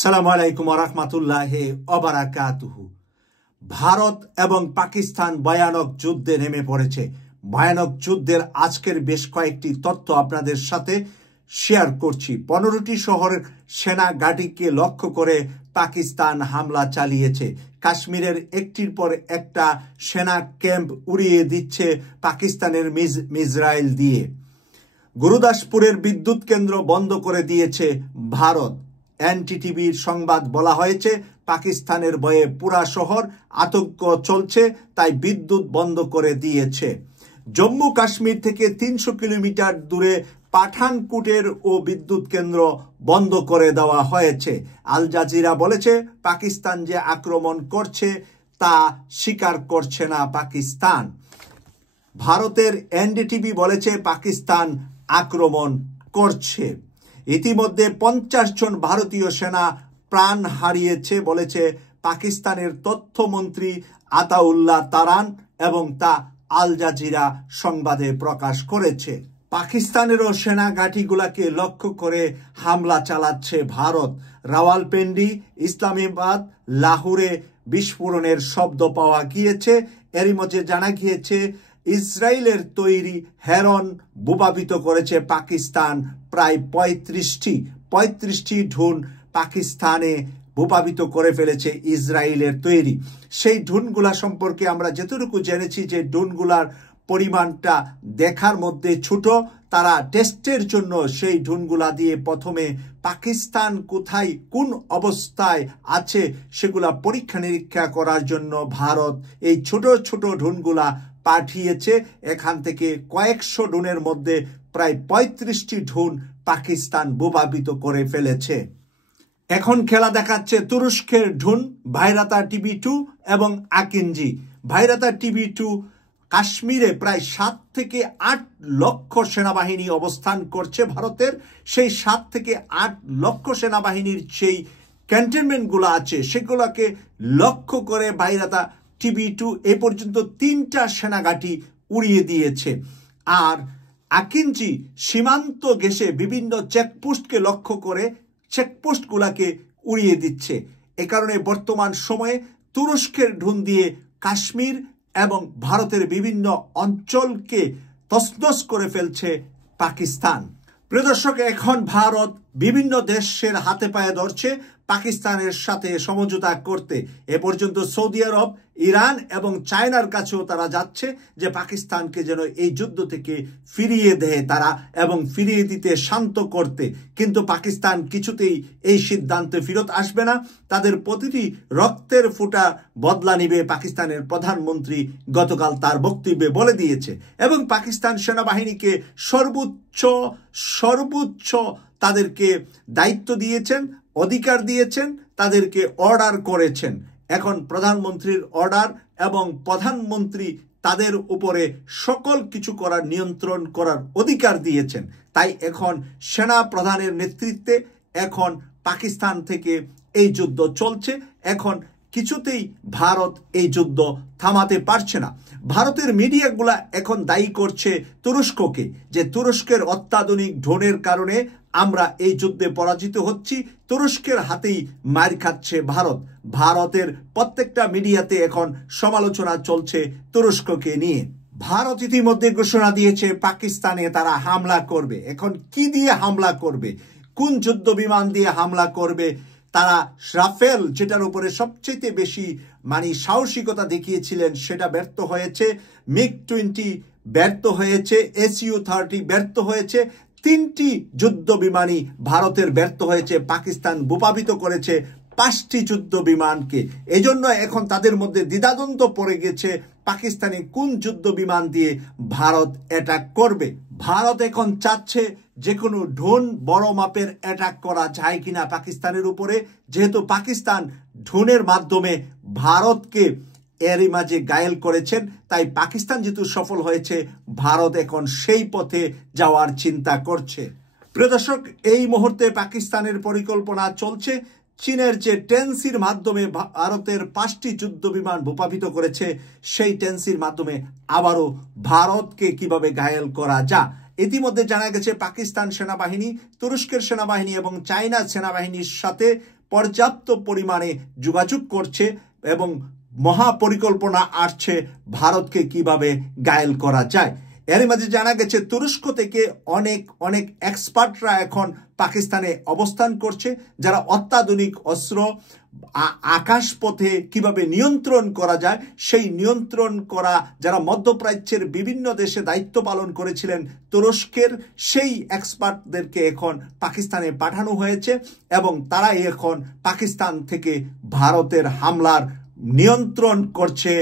সালামু আলাইকুম ওয়া রাহমাতুল্লাহি ওয়া বারাকাতুহু। ভারত এবং পাকিস্তান ভয়ানক যুদ্ধে নেমে পড়েছে। ভয়ানক যুদ্ধের আজকের বেশ কয়েকটি তথ্য আপনাদের সাথে শেয়ার করছি। 15টি শহরের সেনা ঘাঁটিকে লক্ষ্য করে পাকিস্তান হামলা চালিয়েছে। কাশ্মীরের একটির পর একটা সেনা ক্যাম্প উড়িয়ে দিচ্ছে পাকিস্তানের মিসাইল দিয়ে। গুরুদাসপুরের বিদ্যুৎ কেন্দ্র বন্ধ করে দিয়েছে ভারত। এনটিটিভির সংবাদ বলা হয়েছে পাকিস্তানের ভয়ে পুরা শহর আতঙ্ক চলছে, তাই বিদ্যুৎ বন্ধ করে দিয়েছে। জম্মু কাশ্মীর থেকে 300 কিলোমিটার দূরে পাঠানকুটের ও বিদ্যুৎ কেন্দ্র বন্ধ করে দেওয়া হয়েছে। আল জাজিরা বলেছে পাকিস্তান যে আক্রমণ করছে তা স্বীকার করছে না পাকিস্তান। ভারতের এনডিটিভি বলেছে পাকিস্তান আক্রমণ করছে। ইতিমধ্যে 50 জন ভারতীয় সেনা প্রাণ হারিয়েছে বলেছে পাকিস্তানের তথ্যমন্ত্রী আতাউল্লাহ তারান, এবং তা আল জাজিরা সংবাদে প্রকাশ করেছে। পাকিস্তানেরও সেনা ঘাঁটিগুলোকে লক্ষ্য করে হামলা চালাচ্ছে ভারত। রাওয়ালপিন্ডি, ইসলামাবাদ, লাহোরে বিস্ফোরণের শব্দ পাওয়া গিয়েছে। এরই মধ্যে জানা গিয়েছে ইসরায়েলের তৈরি হেরন ভূপাতিত করেছে পাকিস্তান। প্রায় 35টি ড্রোন পাকিস্তানে ভূপাতিত করে ফেলেছে ইসরায়েলের তৈরি। সেই ড্রোনগুলা সম্পর্কে আমরা যতটুকু জেনেছি যে ড্রোনগুলার পরিমাণটা দেখার মধ্যে ছোট। তারা টেস্টের জন্য সেই ড্রোনগুলা দিয়ে প্রথমে পাকিস্তান কোথায় কোন অবস্থায় আছে সেগুলা পরীক্ষা নিরীক্ষা করার জন্য ভারত এই ছোট ছোট ড্রোনগুলা পাঠিয়েছে। এখান থেকে কয়েকশো ড্রোনের মধ্যে প্রায় 35টি ড্রোন পাকিস্তান ভূপাতিত করে ফেলেছে। এখন খেলা দেখাচ্ছে তুরস্কের ড্রোন ভাইরাতা TB2 এবং আকিঞ্জি। ভাইরাতা TB2 কাশ্মীরে প্রায় 7 থেকে 8 লক্ষ সেনাবাহিনী অবস্থান করছে ভারতের। সেই 7 থেকে 8 লক্ষ সেনাবাহিনীর সেই ক্যান্টনমেন্টগুলো আছে সেগুলোকে লক্ষ্য করে ভাইরাতা TB2 এ পর্যন্ত 3টা সেনাঘাঁটি উড়িয়ে দিয়েছে। আর আকিঞ্জি সীমান্ত ঘেঁষে বিভিন্ন চেকপোস্টকে লক্ষ্য করে চেকপোস্টগুলোকে উড়িয়ে দিচ্ছে। এ কারণে বর্তমান সময়ে তুরস্কের ড্রোন দিয়ে কাশ্মীর এবং ভারতের বিভিন্ন অঞ্চলকে তছনছ করে ফেলছে পাকিস্তান। প্রিয় দর্শক, এখন ভারত বিভিন্ন দেশের হাতে পায়ে ধরছে পাকিস্তানের সাথে সমঝোতা করতে। এ পর্যন্ত সৌদি আরব, ইরান এবং চায়নার কাছেও তারা যাচ্ছে যে পাকিস্তানকে যেন এই যুদ্ধ থেকে ফিরিয়ে দেয় তারা, এবং ফিরিয়ে দিতে শান্ত করতে। কিন্তু পাকিস্তান কিছুতেই এই সিদ্ধান্তে ফেরত আসবে না। তাদের প্রতিটি রক্তের ফোঁটা বদলা নিবে পাকিস্তানের প্রধানমন্ত্রী গতকাল তার বক্তব্যে বলে দিয়েছে। এবং পাকিস্তান সেনাবাহিনীকে সর্বোচ্চ তাদেরকে দায়িত্ব দিয়েছেন, অধিকার দিয়েছেন, তাদেরকে অর্ডার করেছেন। এখন প্রধানমন্ত্রীর অর্ডার এবং প্রধানমন্ত্রী তাদের উপরে সকল কিছু করার নিয়ন্ত্রণ করার অধিকার দিয়েছেন। তাই এখন সেনা প্রধানের নেতৃত্বে এখন পাকিস্তান থেকে এই যুদ্ধ চলছে। এখন কিছুতেই ভারত এই যুদ্ধ থামাতে পারছে না। ভারতের মিডিয়াগুলা এখন দায়ী করছে তুরস্ককে, যে তুরস্কের অত্যাধুনিক ড্রোনের কারণে আমরা এই যুদ্ধে পরাজিত হচ্ছি, তুরস্কের হাতেই মার খাচ্ছে ভারত। ভারতের প্রত্যেকটা মিডিয়াতে এখন সমালোচনা চলছে তুরস্ককে নিয়ে। ভারত ইতিমধ্যে ঘোষণা দিয়েছে পাকিস্তানে তারা হামলা করবে। এখন কি দিয়ে হামলা করবে, কোন যুদ্ধ বিমান দিয়ে হামলা করবে? তারা রাফেল, যেটার উপরে সবচেয়ে বেশি সাহসিকতা দেখিয়েছিলেন, সেটা ব্যর্থ হয়েছে। MiG-20 ব্যর্থ হয়েছে, Su-30 ব্যর্থ হয়েছে। 3টি যুদ্ধ বিমানই ভারতের ব্যর্থ হয়েছে। পাকিস্তান ভূপাতিত করেছে 5টি যুদ্ধ বিমানকে। এজন্য এখন তাদের মধ্যে দ্বিধাদ্বন্দ্ব পড়ে গেছে পাকিস্তানে কোন যুদ্ধ বিমান দিয়ে ভারত অ্যাটাক করবে। ভারত এখন চাচ্ছে যে কোনো ড্রোন বড় মাপের অ্যাটাক করা যায় কিনা পাকিস্তানের উপরে, যেহেতু পাকিস্তান ড্রোনের মাধ্যমে ভারতকে এরই মাঝে ঘায়েল করেছেন। তাই পাকিস্তান যেহেতু সফল হয়েছে, ভারত এখন সেই পথে যাওয়ার চিন্তা করছে। প্রিয় দর্শক, এই মুহূর্তে পাকিস্তানের পরিকল্পনা চলছে চীনের যে টেন্সির মাধ্যমে ভারতের 5টি যুদ্ধ বিমান ভূপাতিত করেছে, সেই টেন্সির মাধ্যমে আবারও ভারতকে কিভাবে ঘায়েল করা যায়। ইতিমধ্যে জানা গেছে পাকিস্তান সেনাবাহিনী, তুরস্কের সেনাবাহিনী এবং চায়না সেনাবাহিনীর সাথে পর্যাপ্ত পরিমাণে যোগাযোগ করছে এবং মহাপরিকল্পনা আসছে ভারতকে কিভাবে ঘায়েল করা যায়। এর মাঝে জানা গেছে তুরস্ক থেকে অনেক এক্সপার্টরা এখন পাকিস্তানে অবস্থান করছে, যারা অত্যাধুনিক অস্ত্র আকাশপথে কিভাবে নিয়ন্ত্রণ করা যায় সেই নিয়ন্ত্রণ করা, যারা মধ্যপ্রাচ্যের বিভিন্ন দেশে দায়িত্ব পালন করেছিলেন তুরস্কের, সেই এক্সপার্টদেরকে এখন পাকিস্তানে পাঠানো হয়েছে এবং তারাই এখন পাকিস্তান থেকে ভারতের হামলার নিয়ন্ত্রণ করছে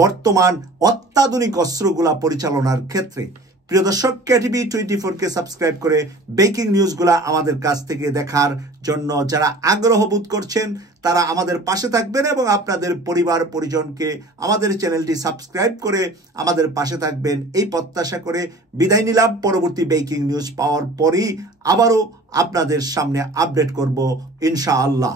বর্তমান অত্যাধুনিক অস্ত্রগুলা পরিচালনার ক্ষেত্রে। প্রিয় দর্শক, কেটিভি 24-কে সাবস্ক্রাইব করে ব্রেকিং নিউজগুলা আমাদের কাছ থেকে দেখার জন্য যারা আগ্রহ বোধ করছেন তারা আমাদের পাশে থাকবেন এবং আপনাদের পরিবার পরিজনকে আমাদের চ্যানেলটি সাবস্ক্রাইব করে আমাদের পাশে থাকবেন এই প্রত্যাশা করে বিদায় নিলাম। পরবর্তী ব্রেকিং নিউজ পাওয়ার পরই আবারও আপনাদের সামনে আপডেট করব ইনশাআল্লাহ।